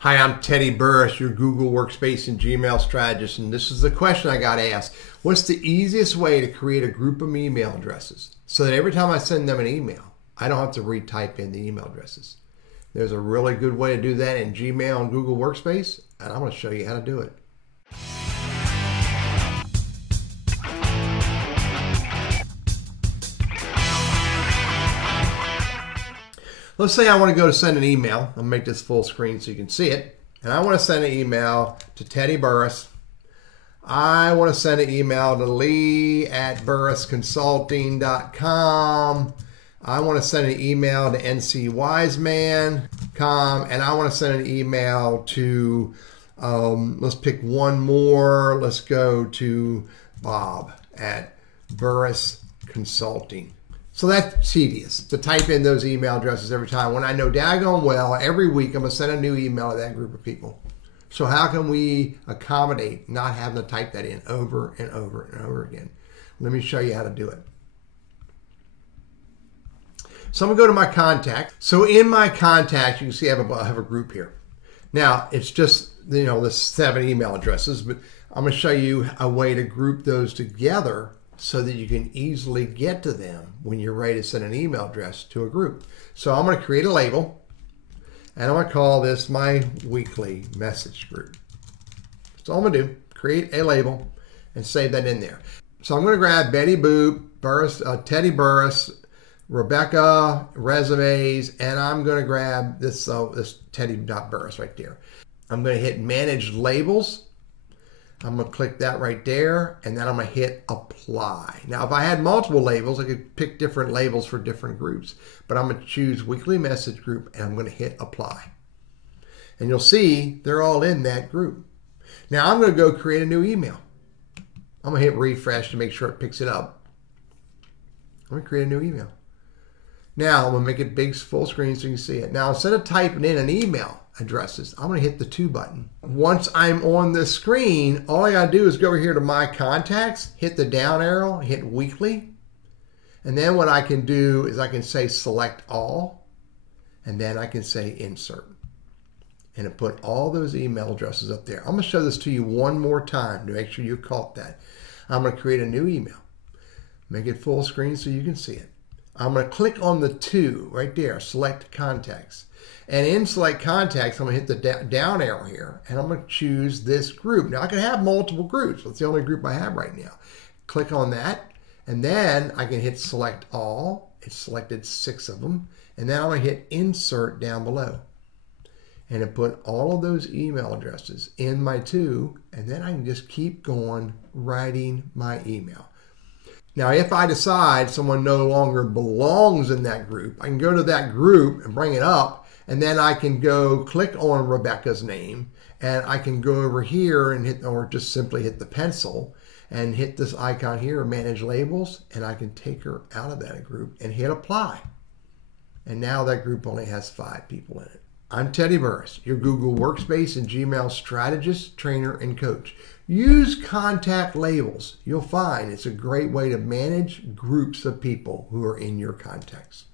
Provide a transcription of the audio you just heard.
Hi, I'm Teddy Burris, your Google Workspace and Gmail strategist, and this is the question I got asked. What's the easiest way to create a group of email addresses so that every time I send them an email, I don't have to retype in the email addresses? There's a really good way to do that in Gmail and Google Workspace, and I'm going to show you how to do it. Let's say I want to go to send an email. I'll make this full screen so you can see it. And I want to send an email to Teddy Burris. I want to send an email to lee@burrisconsulting.com. I want to send an email to ncwiseman.com. And I want to send an email to, let's pick one more. Let's go to Bob at Burris Consulting. So that's tedious to type in those email addresses every time when I know daggone well every week I'm going to send a new email to that group of people. So how can we accommodate not having to type that in over and over and over again? Let me show you how to do it. So I'm going to go to my contacts. So in my contacts, you can see I have a group here. Now it's just, the 7 email addresses, but I'm going to show you a way to group those together so that you can easily get to them when you're ready to send an email address to a group. So I'm going to create a label, and I'm going to call this my weekly message group. That's all I'm going to do, create a label and save that in there. So I'm going to grab Betty Boop, Burris, Teddy Burris, Rebecca, resumes, and I'm going to grab this Teddy.Burris right there. I'm going to hit Manage Labels. I'm going to click that right there, and then I'm going to hit Apply. Now, if I had multiple labels, I could pick different labels for different groups, but I'm going to choose Weekly Message Group, and I'm going to hit Apply. And you'll see they're all in that group. Now, I'm going to go create a new email. I'm going to hit Refresh to make sure it picks it up. I'm going to create a new email. Now, I'm going to make it big, full screen so you can see it. Now, instead of typing in an email addresses, I'm going to hit the 2 button. Once I'm on the screen, all I got to do is go over here to My Contacts, hit the down arrow, hit Weekly, and then what I can do is I can say Select All, and then I can say Insert. And it put all those email addresses up there. I'm going to show this to you one more time to make sure you caught that. I'm going to create a new email. Make it full screen so you can see it. I'm going to click on the 2 right there, Select Contacts. And in Select Contacts, I'm going to hit the down arrow here, and I'm going to choose this group. Now, I can have multiple groups. That's the only group I have right now. Click on that, and then I can hit Select All. It's selected 6 of them. And then I'm going to hit Insert down below. And it put all of those email addresses in my 2, and then I can just keep going writing my email. Now, if I decide someone no longer belongs in that group, I can go to that group and bring it up, and then I can go click on Rebecca's name, and I can go over here and hit, or just simply hit the pencil and hit this icon here, Manage Labels, and I can take her out of that group and hit Apply. And now that group only has 5 people in it. I'm Teddy Burris, your Google Workspace and Gmail strategist, trainer, and coach. Use contact labels. You'll find it's a great way to manage groups of people who are in your contacts.